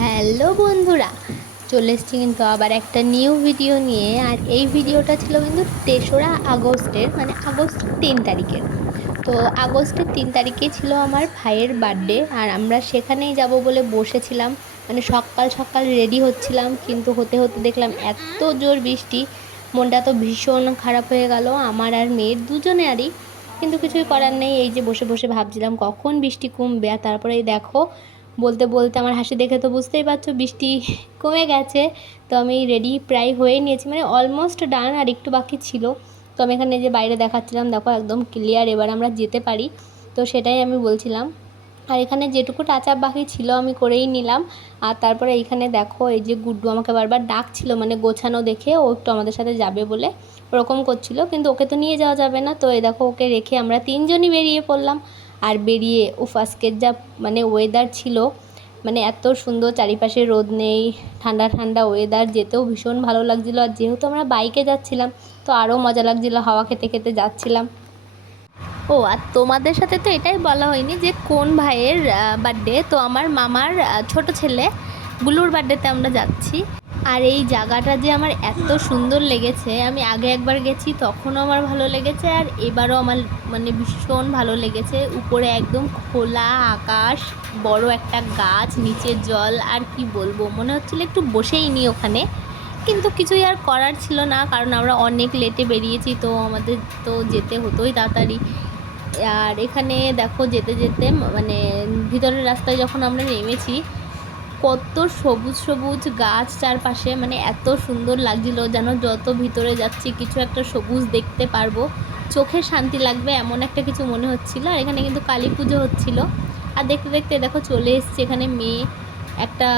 Hello বন্ধুরা, চলে এসেছি কিন্তু আবার একটা নিউ ভিডিও নিয়ে। আর এই ভিডিওটা ছিল কিন্তু 3রা আগস্টের, মানে আগস্ট 3 তারিখের। তো আগস্টের 3 তারিখে ছিল আমার ভাইয়ের বার্থডে, আর আমরা সেখানেই যাব বলে বসেছিলাম। মানে সকাল সকাল রেডি হচ্ছিলাম, কিন্তু হতে হতে দেখলাম এত জোর বৃষ্টি, মনটা তো ভীষণ খারাপ হয়ে গেল আমার আর মেয়ের দুজনেরই। কিন্তু কিছুই করার নেই, এই যে বসে বসে ভাবছিলাম কখন বৃষ্টি কমবে। আর তারপরে এই দেখো, বলতে বলতে আমার হাসি দেখে তো বুঝতেই পারছো বৃষ্টি কমে গেছে। তো আমি রেডি প্রায় হয়ে নিয়েছি, মানে অলমোস্ট ডান, আর একটু বাকি ছিল। তো আমি এখানে যে বাইরে দেখাচ্ছিলাম, দেখো একদম ক্লিয়ার, এবার আমরা যেতে পারি। তো সেটাই আমি বলছিলাম। আর এখানে যেটুকু টাচ আপ বাকি ছিল আমি করেই নিলাম। আর তারপরে এইখানে দেখো, এই যে গুড্ডু আমাকে বারবার ডাকছিল, মানে গোছানো দেখে ও একটু আমাদের সাথে যাবে বলে ওরকম করছিল, কিন্তু ওকে তো নিয়ে যাওয়া যাবে না। তো এই দেখো, ওকে রেখে আমরা তিনজনই বেরিয়ে পড়লাম। আর বেরিয়ে আজকের যা মানে ওয়েদার ছিল, মানে এত সুন্দর, চারিপাশে রোদ নেই, ঠান্ডা ঠান্ডা ওয়েদার, যেতেও ভীষণ ভালো লাগছিলো। আর যেহেতু আমরা বাইকে যাচ্ছিলাম তো আরও মজা লাগছিলো, হাওয়া খেতে খেতে যাচ্ছিলাম। ও আর তোমাদের সাথে তো এটাই বলা হয়নি যে কোন ভাইয়ের বার্থডে। তো আমার মামার ছোট ছেলে গুলুর বার্থডেতে আমরা যাচ্ছি। আর এই জায়গাটা যে আমার এত সুন্দর লেগেছে, আমি আগে একবার গেছি তখনও আমার ভালো লেগেছে, আর এবারও আমার মানে ভীষণ ভালো লেগেছে। উপরে একদম খোলা আকাশ, বড় একটা গাছ, নিচে জল, আর কি বলবো, মনে হচ্ছিল একটু বসেই নি ওখানে। কিন্তু কিছুই আর করার ছিল না, কারণ আমরা অনেক লেটে বেরিয়েছি, তো আমাদের তো যেতে হতোই তাড়াতাড়ি। আর এখানে দেখো, যেতে যেতে মানে ভিতরের রাস্তায় যখন আমরা নেমেছি, কত সবুজ সবুজ গাছ চারপাশে, মানে এত সুন্দর লাগছিল, যেন যত ভিতরে যাচ্ছি কিছু একটা সবুজ দেখতে পারবো, চোখে শান্তি লাগবে, এমন একটা কিছু মনে হচ্ছিল। আর এখানে কিন্তু কালী পুজো হচ্ছিল। আর দেখতে দেখতে দেখো চলে এসছে এখানে মেয়ে। একটা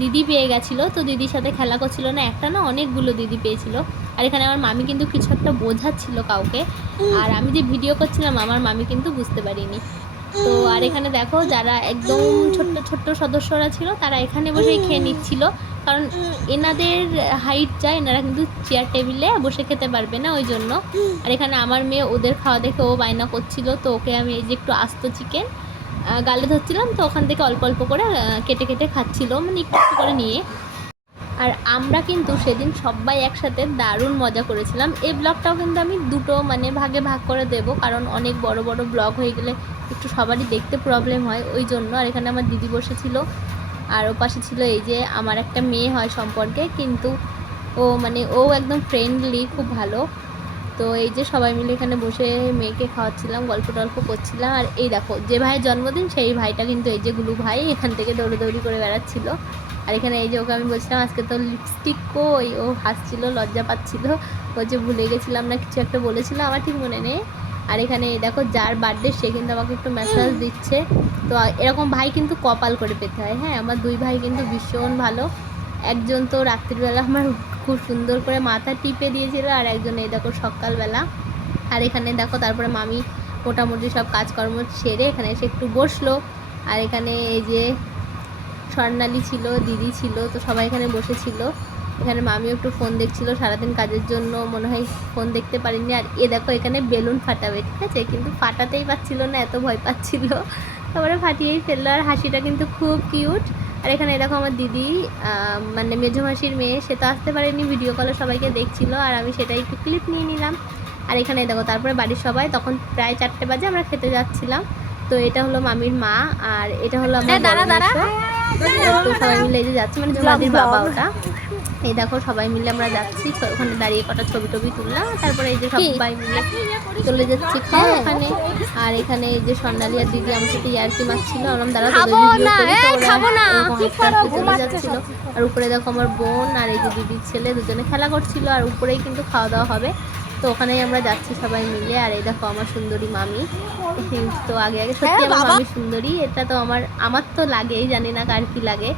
দিদি পেয়ে গেছিলো, তো দিদির সাথে খেলা করছিল, না একটা না অনেকগুলো দিদি পেয়েছিল। আর এখানে আমার মামি কিন্তু কিছু একটা বোঝাচ্ছিল কাউকে, আর আমি যে ভিডিও করছিলাম আমার মামি কিন্তু বুঝতে পারিনি। তো আর এখানে দেখো, যারা একদম ছোট্ট ছোট্ট সদস্যরা ছিল তারা এখানে বসেই খেয়ে নিচ্ছিল, কারণ এনাদের হাইট যায়, এনারা কিন্তু চেয়ার টেবিলে বসে খেতে পারবে না, ওই জন্য। আর এখানে আমার মেয়ে ওদের খাওয়া দেখে ও বায়না করছিল, তো ওকে আমি এই যে একটু আস্ত চিকেন গালে ধরছিলাম, তো ওখান থেকে অল্প অল্প করে কেটে কেটে খাচ্ছিল, মানে একটু একটু করে নিয়ে। আর আমরা কিন্তু সেদিন সবাই একসাথে দারুণ মজা করেছিলাম। এই ব্লগটাও কিন্তু আমি দুটো মানে ভাগে ভাগ করে দেব, কারণ অনেক বড় বড় ব্লগ হয়ে গেলে একটু সবারই দেখতে প্রবলেম হয়, ওই জন্য। আর এখানে আমার দিদি বসেছিল, আর ও পাশে ছিল এই যে আমার একটা মেয়ে হয় সম্পর্কে, কিন্তু ও মানে ও একদম ফ্রেন্ডলি, খুব ভালো। তো এই যে সবাই মিলে এখানে বসে মেয়েকে খাওয়াচ্ছিলাম, গল্প টল্প করছিলাম। আর এই দেখো, যে ভাইয়ের জন্মদিন সেই ভাইটা কিন্তু এই যে গুলু ভাই এখান থেকে দৌড়ি করে বেড়াচ্ছিল। আর এখানে এই যে ওকে আমি বলছিলাম আজকে তো লিপস্টিক কই, ও হাসছিল, লজ্জা পাচ্ছিল, বলছে ভুলে গেছিলাম না কিছু একটা বলেছিল, আমার ঠিক মনে নেই। আর এখানে এই দেখো, যার বার্থডে সে কিন্তু আমাকে একটু মেসেজ দিচ্ছে। তো এরকম ভাই কিন্তু কপাল করে পেতে হয়। হ্যাঁ, আমার দুই ভাই কিন্তু ভীষণ ভালো। একজন তো রাত্রিবেলা আমার খুব সুন্দর করে মাথা টিপে দিয়েছিল, আর একজন এই দেখো সকালবেলা। আর এখানে দেখো, তারপরে মামি মোটামুটি সব কাজকর্ম সেরে এখানে এসে একটু বসলো। আর এখানে এই যে স্বর্ণালী ছিল, দিদি ছিল, তো সবাই এখানে বসেছিল। এখানে মামিও একটু ফোন দেখছিল, সারাদিন কাজের জন্য মনে হয় ফোন দেখতে পারিনি। আর এ দেখো, এখানে বেলুন ফাটাবে, ঠিক আছে, কিন্তু ফাটাতেই পারছিল না, এত ভয় পাচ্ছিল, তারপরে ফাটিয়েই ফেললো। আর হাসিটা কিন্তু খুব কিউট। আর এখানে দেখো আমার দিদি, মানে মেঝো মাসির মেয়ে, সে তো আসতে পারেনি, ভিডিও কলে সবাইকে দেখছিল, আর আমি সেটাই একটু ক্লিপ নিয়ে নিলাম। আর এখানে দেখো, তারপরে বাড়ির সবাই, তখন প্রায় 4টে বাজে, আমরা খেতে যাচ্ছিলাম। তো এটা হলো মামির মা, আর এটা হলো আমার বড় মেসো। তো সবাই মিলে এই যে যাচ্ছি, মানে ঝুমাদির বাবা ওটা। এই দেখো সবাই মিলে আমরা যাচ্ছি, ওখানে দাঁড়িয়ে কটা ছবি টবি তুললাম, তারপরে এই যে সবাই মিলে চলে যাচ্ছি খাওয়া ওখানে। আর এখানে এই যে স্বর্ণালী আর দিদি আমার সাথে ইয়ার্কি মারছিল, আমরা দাঁড়া চলে যাচ্ছিল। আর উপরে দেখো আমার বোন আর এই যে দিদির ছেলে দুজনে খেলা করছিল, আর উপরেই কিন্তু খাওয়া দাওয়া হবে। তো ওখানেই আমরা যাচ্ছি সবাই মিলে। আর এই দেখো আমার সুন্দরী মামি, তো আগে আগে সত্যি আমার মামি সুন্দরী, এটা তো আমার তো লাগেই, জানি না কার কি লাগে।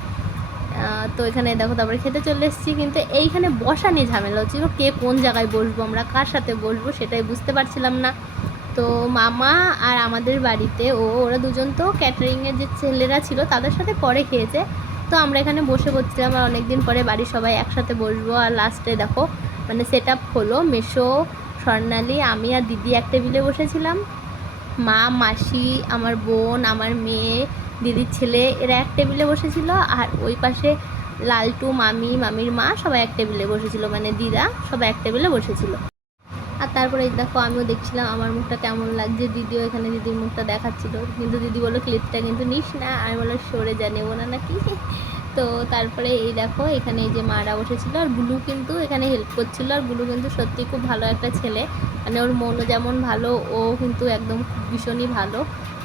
তো এখানে দেখো, তারপরে খেতে চলে এসেছি, কিন্তু এইখানে বসা নিয়ে ঝামেলা হচ্ছিল, কে কোন জায়গায় বসবো, আমরা কার সাথে বসবো সেটাই বুঝতে পারছিলাম না। তো মামা আর আমাদের বাড়িতে ওরা দুজন তো ক্যাটারিংয়ের যে ছেলেরা ছিল তাদের সাথে পরে খেয়েছে। তো আমরা এখানে বসে পড়ছিলাম, আর অনেকদিন পরে বাড়ির সবাই একসাথে বসবো। আর লাস্টে দেখো, মানে সেট আপ হলো, মেশো, স্বর্ণালী, আমি আর দিদি এক টেবিলে বসেছিলাম, মা, মাসি, আমার বোন, আমার মেয়ে, দিদির ছেলে এরা এক টেবিলে বসেছিল, আর ওই পাশে লালটু, মামি, মামির মা সবাই এক টেবিলে বসেছিল, মানে দিদা সবাই এক টেবিলে বসেছিল। আর তারপরে দেখো আমিও দেখছিলাম আমার মুখটা কেমন লাগছে, দিদিও এখানে দিদির মুখটা দেখাচ্ছিল, কিন্তু দিদি বললো ক্লিপটা কিন্তু নিস না, আমি বললাম সরে যা, নেবো না নাকি। তো তারপরে এই দেখো এখানে এই যে মারা বসেছিল, আর গুলু কিন্তু এখানে হেল্প করছিল, আর গুলু কিন্তু সত্যি খুব ভালো একটা ছেলে, মানে ওর মনও যেমন ভালো, ও কিন্তু একদম ভীষণই ভালো,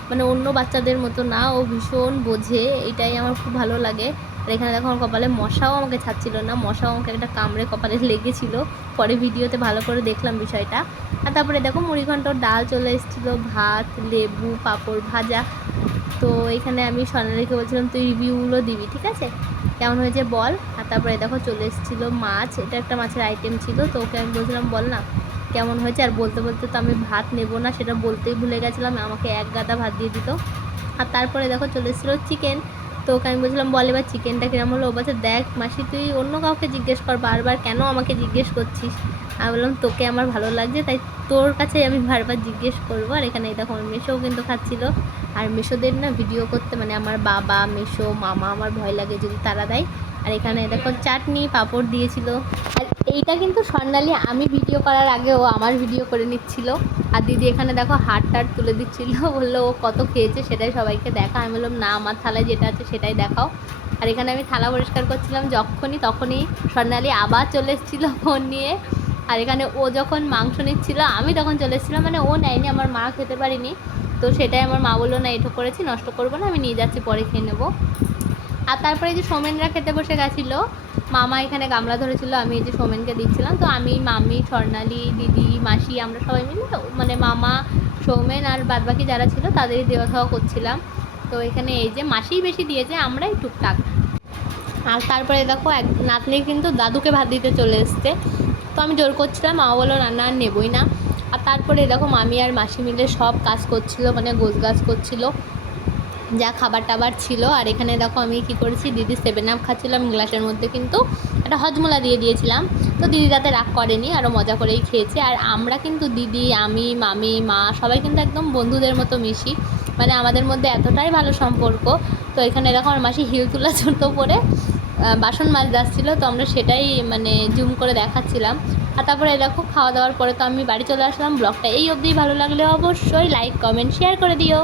মানে অন্য বাচ্চাদের মতো না, ও ভীষণ বোঝে, এটাই আমার খুব ভালো লাগে। আর এখানে দেখো আমার কপালে মশাও আমাকে ছাড়ছিল না, মশাও আমাকে একটা কামড়ে কপালে লেগেছিল, পরে ভিডিওতে ভালো করে দেখলাম বিষয়টা। আর তারপরে দেখো মুড়িঘণ্ট, ডাল চলে এসেছিলো, ভাত, লেবু, পাঁপড় ভাজা। তো এখানে আমি স্বর্ণালীকে বলছিলাম তুই রিভিউগুলো দিবি, ঠিক আছে, কেমন হয়েছে বল। আর তারপরে দেখো চলে এসেছিলো মাছ, এটা একটা মাছের আইটেম ছিল, তো ওকে আমি বলছিলাম বল না কেমন হয়েছে, আর বলতে বলতে তো আমি ভাত নেবো না সেটা বলতেই ভুলে গেছিলাম, আমাকে এক গাদা ভাত দিয়ে দিত। আর তারপরে দেখো চলে এসেছিলো চিকেন, তো ওকে আমি বলছিলাম বল এবার চিকেনটা কিরম হলো, ও বলছে দেখ মাসি তুই অন্য কাউকে জিজ্ঞেস কর, বারবার কেন আমাকে জিজ্ঞেস করছিস। আমি বললাম তোকে আমার ভালো লাগছে তাই তোর কাছে আমি বারবার জিজ্ঞেস করবো। আর এখানে দেখো আমার মেশোও কিন্তু খাচ্ছিলো, আর মেশোদের না ভিডিও করতে মানে আমার বাবা, মেশো, মামা আমার ভয় লাগে যদি তারা দেয়। আর এখানে দেখো চাটনি, পাঁপড় দিয়েছিল। আর এইটা কিন্তু স্বর্ণালী আমি ভিডিও করার আগে ও আমার ভিডিও করে নিচ্ছিল, আর দিদি এখানে দেখো হাট টাট তুলে দিচ্ছিলো, বললো ও কত খেয়েছে সেটাই সবাইকে দেখা। আমি বললাম না আমার থালায় যেটা আছে সেটাই দেখাও। আর এখানে আমি থালা পরিষ্কার করছিলাম তখনই স্বর্ণালী আবার চলে এসেছিলো ফোন নিয়ে। আর এখানে ও যখন মাংস নিচ্ছিল আমি তখন চলে এসেছিলাম, মানে ও নেয়নি, আমার মা খেতে পারিনি, তো সেটাই আমার মা বললো না এটো করেছি নষ্ট করবো না, আমি নিয়ে যাচ্ছি পরে খেয়ে নেবো। আর তারপরে এই যে সোমেনরা খেতে বসে গেছিলো, মামা এখানে গামলা ধরেছিল, আমি এই যে সোমেনকে দিচ্ছিলাম, তো আমি, মামি, স্বর্ণালী, দিদি, মাসি আমরা সবাই মিলে মানে মামা, সৌমেন আর বাদবাকি যারা ছিল তাদেরই দেওয়া খাওয়া করছিলাম। তো এখানে এই যে মাসিই বেশি দিয়েছে, আমরাই টুকটাক। আর তারপরে দেখো এক নাতনি কিন্তু দাদুকে ভাত দিতে চলে এসছে, তো আমি জোর করছিলাম, মা বললো রান্না আর নেবই না। আর তারপরে দেখো মামি আর মাসি মিলে সব কাজ করছিল, মানে গোছগাছ করছিল যা খাবার টাবার ছিল। আর এখানে দেখো আমি কি করেছি, দিদি 7 আপ খাচ্ছিলাম গ্লাসের মধ্যে, কিন্তু একটা হজমোলা দিয়ে দিয়েছিলাম, তো দিদি তাতে রাগ করেনি, আরও মজা করেই খেয়েছি। আর আমরা কিন্তু দিদি, আমি, মামি, মা সবাই কিন্তু একদম বন্ধুদের মতো মিশি, মানে আমাদের মধ্যে এতটাই ভালো সম্পর্ক। তো এখানে দেখো আমার মাসি হিল তুলা জুতো পরে বাসন মাছ যাচ্ছিলো, তো আমরা সেটাই মানে জুম করে দেখাচ্ছিলাম। আর তারপরে দেখো খাওয়া দাওয়ার পরে তো আমি বাড়ি চলে আসলাম। ব্লগটা এই অবধি ভালো লাগলে অবশ্যই লাইক, কমেন্ট, শেয়ার করে দিও।